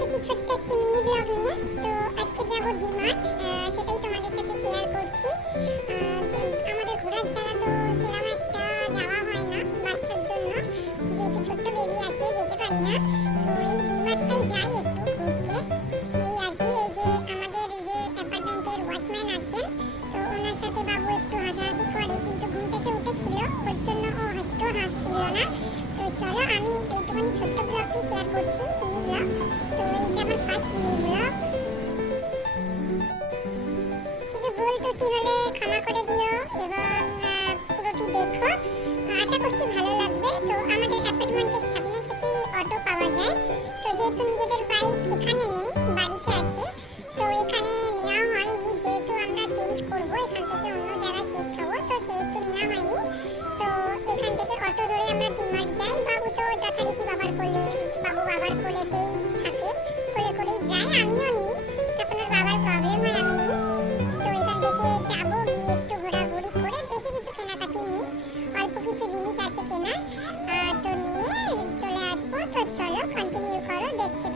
এসেছি ছোট্ট একটি মিনি ব্লগ নিয়ে। তো আজকে যাব ডিমার্ট, সেটাই তোমাদের সাথে শেয়ার করছি। আমাদের ঘোরার জায়গা তো সেরকম একটা যাওয়া হয় না বাচ্চার জন্য, যেহেতু ছোট্ট বেবি আছে যেতে পারি না। তো এই ডিমার্টটাই যাই একটু ঘুরতে, এই আর কি। এই যে আমাদের যে অ্যাপার্টমেন্টের ওয়াচম্যান আছেন, তো ওনার সাথে বাবু একটু হাসাহাসি করে, কিন্তু ঘুম থেকে উঠেছিল ওর জন্য ও হয়তো হাসছিল না। তো চলো আমি এইটুখানি ছোট্ট ব্লগটি শেয়ার করছি, মিনি ব্লগ। তো এইটা আমার ফার্স্ট মিনি ব্লগ। কিছু ভুল ত্রুটি হলে ক্ষমা করে দিও এবং পুরোটি দেখো, আশা করছি ভালো লাগবে। তো আমাদের অ্যাপার্টমেন্টের সামনে থেকেই অটো পাওয়া যায়। তো যেহেতু নিজেদের বাইক এখানে নেই, বাড়িতে আছে, তো এখানে নেওয়া হয়নি, যেহেতু আমরা চেঞ্জ করব, এখান থেকে অন্য জায়গায় শিফট হবো, তো সেহেতু নেওয়া হয়নি। তো এখান থেকে অটো ধরে আমরা ডিমার্ট যাই। বাবু তো যথারীতি বাবার কোলেতেই থাকে, কোলে করেই যায়, আমিও নিই, তখন ওর বাবার প্রবলেম হয় আমি নিই। তো এখান থেকে যাবো, গিয়ে একটু ঘোরাঘুরি করে, বেশি কিছু কেনাকাটি নেই, অল্প কিছু জিনিস আছে কেনার, তো নিয়ে চলে আসবো। তো চলো কন্টিনিউ করো, দেখতে